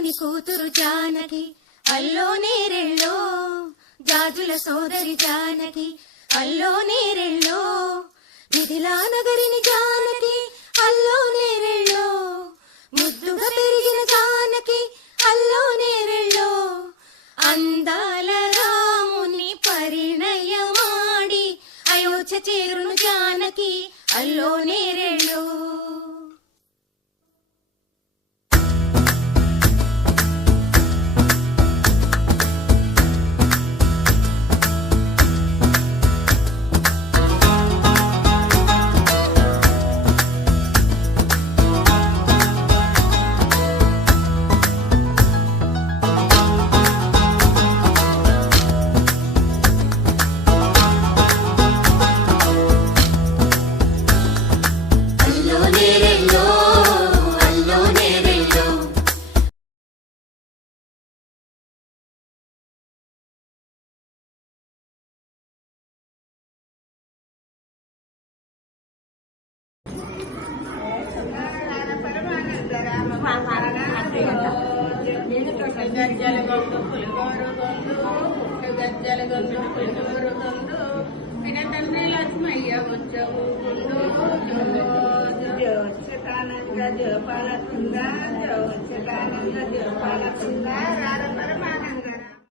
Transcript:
జనకుని కూతురు జానకి అల్లో నేరెళ్ళో, జాజుల సోదరి జానకి అల్లో నేరెళ్ళో, మిథిలా నగరిని జానకి అల్లో నేరెళ్ళో, ముద్దుగా పెరిగిన జానకి అల్లో నేరెళ్ళో, అందాల రాముని పరిణయమాడి అయోధ్య చేరును జానకి అల్లో నేరెళ్ళో. గజ్జలగొందు పులిగోరుగొందు తండ్రి లక్ష్మయ్య వచ్చవు జోపాలకుందా జోపాలకుందా